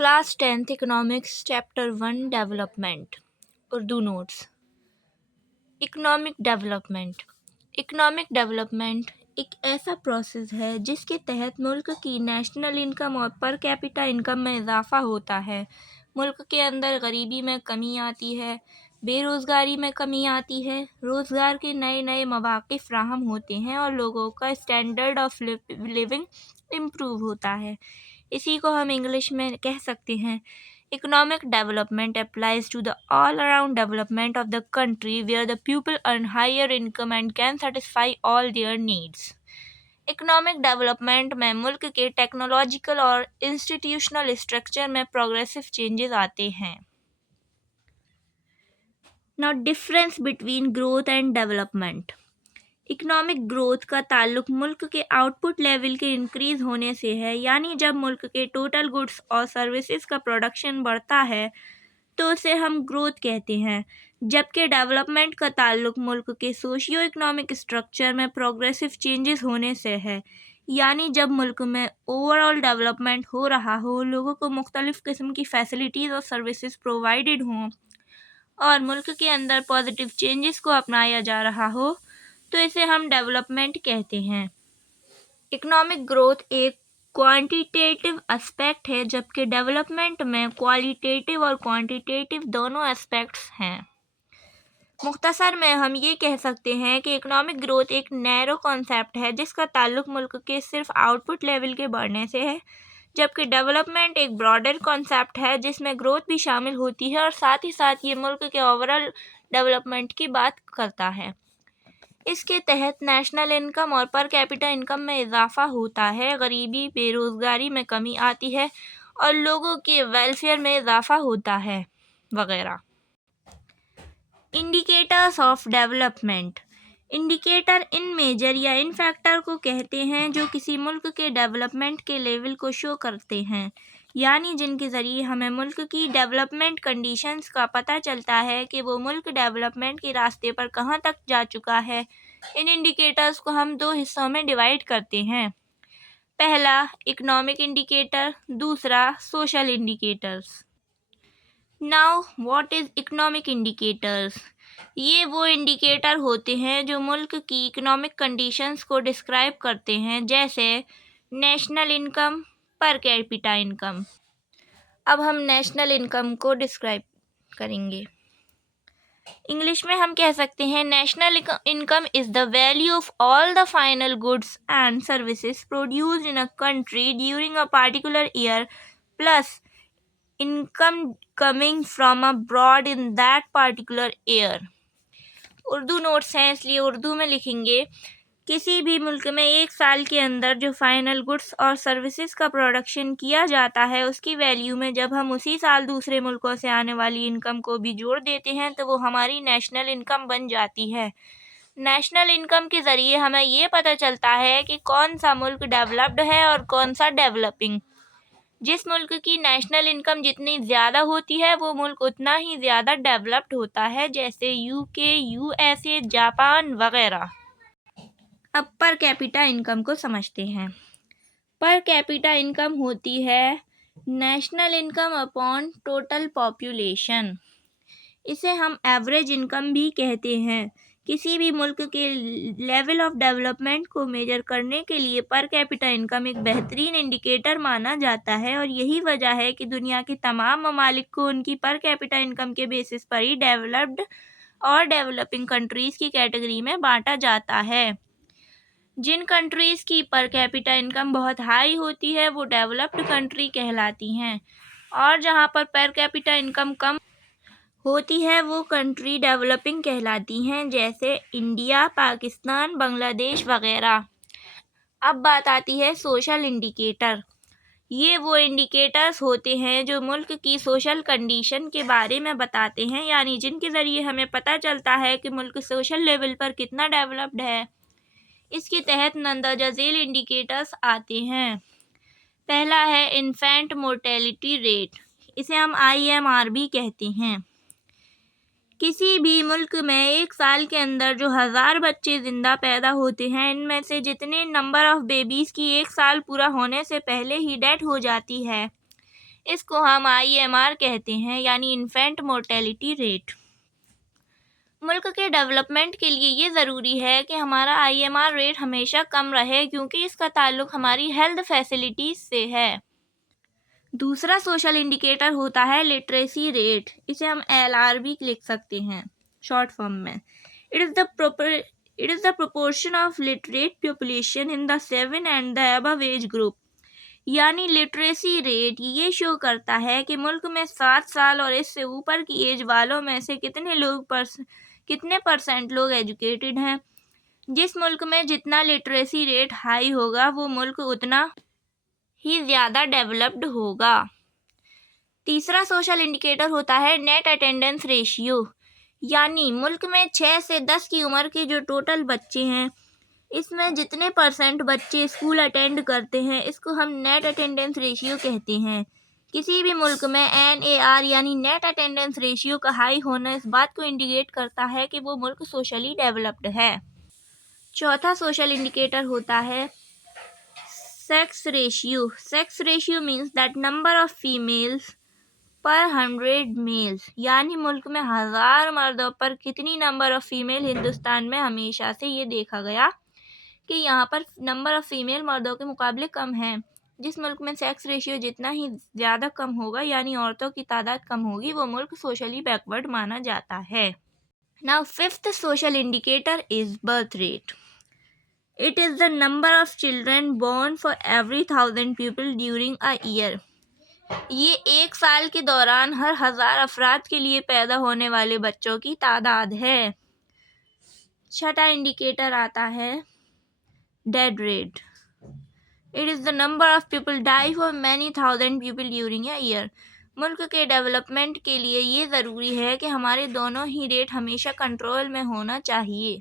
Class 10th economics chapter 1 development Urdu notes. Economic development एक ऐसा process है जिसके तहत मुल्क की नेशनल इनकम और पर कैपिटा इनकम में इजाफा होता है। मुल्क के अंदर गरीबी में कमी आती है, बेरोज़गारी में कमी आती है, रोज़गार के नए नए मौक़े फ्राहम होते हैं और लोगों का स्टैंडर्ड ऑफ लिविंग इम्प्रूव होता है। इसी को हम इंग्लिश में कह सकते हैं economic development applies to the all-around development of the country where the people earn higher income and can satisfy all their needs. Economic development में मुल्क के टेक्नोलॉजिकल और इंस्टीट्यूशनल स्ट्रक्चर में प्रोग्रेसिव चेंजेस आते हैं। Now difference between growth and development. Economic growth का ताल्लुक मुल्क के आउटपुट लेवल के इंक्रीज़ होने से है, यानी जब मुल्क के टोटल गुड्स और सर्विसेज का प्रोडक्शन बढ़ता है तो उसे हम ग्रोथ कहते हैं, जबकि डेवलपमेंट का ताल्लुक मुल्क के सोशियो इकोनॉमिक स्ट्रक्चर में प्रोग्रेसिव चेंजेस होने से है, यानी जब मुल्क में ओवरऑल डेवलपमेंट हो रहा हो, लोगों को मुख्तलिफ़ किस्म की फैसिलिटीज़ और सर्विसेज प्रोवाइडेड हों और मुल्क के अंदर पॉजिटिव चेंजेस को अपनाया जा रहा हो तो इसे हम डेवलपमेंट कहते हैं। इकोनॉमिक ग्रोथ एक क्वांटिटेटिव एस्पेक्ट है, जबकि डेवलपमेंट में क्वालिटेटिव और क्वांटिटेटिव दोनों एस्पेक्ट्स हैं। मुख्तसर में हम ये कह सकते हैं कि इकोनॉमिक ग्रोथ एक नैरो कॉन्सेप्ट है जिसका ताल्लुक मुल्क के सिर्फ आउटपुट लेवल के बढ़ने से है, जबकि डेवलपमेंट एक ब्रॉडर कॉन्सेप्ट है जिसमें ग्रोथ भी शामिल होती है और साथ ही साथ ये मुल्क के ओवरऑल डेवलपमेंट की बात करता है। इसके तहत नेशनल इनकम और पर कैपिटा इनकम में इजाफा होता है, गरीबी बेरोज़गारी में कमी आती है और लोगों के वेलफेयर में इजाफा होता है वगैरह। Indicators of development. Indicator in major या इन फैक्टर को कहते हैं जो किसी मुल्क के डेवलपमेंट के लेवल को शो करते हैं, यानी जिनके ज़रिए हमें मुल्क की डेवलपमेंट कंडीशंस का पता चलता है कि वो मुल्क डेवलपमेंट के रास्ते पर कहाँ तक जा चुका है। इन इंडिकेटर्स को हम दो हिस्सों में डिवाइड करते हैं, पहला इकोनॉमिक इंडिकेटर, दूसरा social indicators. Now what is economic indicators? ये वो इंडिकेटर होते हैं जो मुल्क की इकोनॉमिक कंडीशंस को डिस्क्राइब करते हैं, जैसे national income, per capita income. अब हम नेशनल इनकम को डिस्क्राइब करेंगे। इंग्लिश में हम कह सकते हैं national income is the value of all the final goods and services produced in a country during a particular year plus income coming from abroad in that particular year. Urdu notes हैं इसलिए उर्दू में लिखेंगे। किसी भी मुल्क में एक साल के अंदर जो फाइनल गुड्स और सर्विसेज का प्रोडक्शन किया जाता है उसकी वैल्यू में जब हम उसी साल दूसरे मुल्कों से आने वाली इनकम को भी जोड़ देते हैं तो वो हमारी नेशनल इनकम बन जाती है। नेशनल इनकम के ज़रिए हमें ये पता चलता है कि कौन सा मुल्क डेवलप्ड है और कौन सा डेवलपिंग। जिस मुल्क की नेशनल इनकम जितनी ज़्यादा होती है वो मुल्क उतना ही ज़्यादा डेवलप्ड होता है, जैसे यूके, यूएसए, जापान वगैरह। अब पर कैपिटा इनकम को समझते हैं। पर कैपिटा इनकम होती है national income upon total population. इसे हम एवरेज इनकम भी कहते हैं। किसी भी मुल्क के लेवल ऑफ डेवलपमेंट को मेजर करने के लिए पर कैपिटा इनकम एक बेहतरीन इंडिकेटर माना जाता है और यही वजह है कि दुनिया के तमाम ममालिक को उनकी पर कैपिटा इनकम के बेसिस पर ही डेवलप्ड और डेवलपिंग कंट्रीज़ की कैटेगरी में बांटा जाता है। जिन कंट्रीज़ की पर कैपिटा इनकम बहुत हाई होती है वो डेवलप्ड कंट्री कहलाती हैं और जहाँ पर कैपिटा इनकम कम होती है वो कंट्री डेवलपिंग कहलाती हैं, जैसे इंडिया, पाकिस्तान, बांग्लादेश वगैरह। अब बात आती है सोशल इंडिकेटर। ये वो इंडिकेटर्स होते हैं जो मुल्क की सोशल कंडीशन के बारे में बताते हैं, यानी जिनके ज़रिए हमें पता चलता है कि मुल्क सोशल लेवल पर कितना डेवलप्ड है। इसके तहत मंदरजा झेल इंडिकेटर्स आते हैं। पहला है इन्फेंट मोर्टेलिटी रेट, इसे हम IMR भी कहते हैं। किसी भी मुल्क में एक साल के अंदर जो 1000 बच्चे ज़िंदा पैदा होते हैं, इनमें से जितने नंबर ऑफ़ बेबीज़ की एक साल पूरा होने से पहले ही डेथ हो जाती है, इसको हम IMR कहते हैं, यानी इन्फेंट मोर्टेलिटी रेट। मुल्क के डेवलपमेंट के लिए ये ज़रूरी है कि हमारा IMR रेट हमेशा कम रहे, क्योंकि इसका ताल्लुक़ हमारी हेल्थ फैसिलिटीज़ से है। दूसरा सोशल इंडिकेटर होता है लिटरेसी रेट। इसे हम LR भी लिख सकते हैं शॉर्ट फॉर्म में। It is the proportion of literate population in the 7 and the above age group. यानी लिटरेसी रेट ये शो करता है कि मुल्क में 7 साल और इससे ऊपर की एज वालों में से कितने परसेंट लोग एजुकेटेड हैं। जिस मुल्क में जितना लिटरेसी रेट हाई होगा वो मुल्क उतना ही ज़्यादा डेवलप्ड होगा। तीसरा सोशल इंडिकेटर होता है नेट अटेंडेंस रेशियो। यानी मुल्क में 6 से 10 की उम्र के जो टोटल बच्चे हैं, इसमें जितने परसेंट बच्चे स्कूल अटेंड करते हैं, इसको हम नेट अटेंडेंस रेशियो कहते हैं। किसी भी मुल्क में NAR यानी नेट अटेंडेंस रेशियो का हाई होना इस बात को इंडिकेट करता है कि वो मुल्क सोशली डेवलप्ड है। चौथा सोशल इंडिकेटर होता है sex ratio. Sex ratio means that number of females पर 100 मेल्स। यानी मुल्क में 1000 मर्दों पर कितनी नंबर ऑफ फीमेल। हिंदुस्तान में हमेशा से ये देखा गया कि यहाँ पर नंबर ऑफ फीमेल मर्दों के मुकाबले कम है। जिस मुल्क में सेक्स रेशियो जितना ही ज़्यादा कम होगा, यानी औरतों की तादाद कम होगी, वो मुल्क सोशली बैकवर्ड माना जाता है। Now fifth social indicator is birth rate. It is the number of children born for every 1000 people during a year. ये एक साल के दौरान हर 1000 अफराद के लिए पैदा होने वाले बच्चों की तादाद है। छठा इंडिकेटर आता है dead rate. It is the number of people die for many 1000 people during a year. मुल्क के डेवलपमेंट के लिए ये ज़रूरी है कि हमारे दोनों ही रेट हमेशा कंट्रोल में होना चाहिए।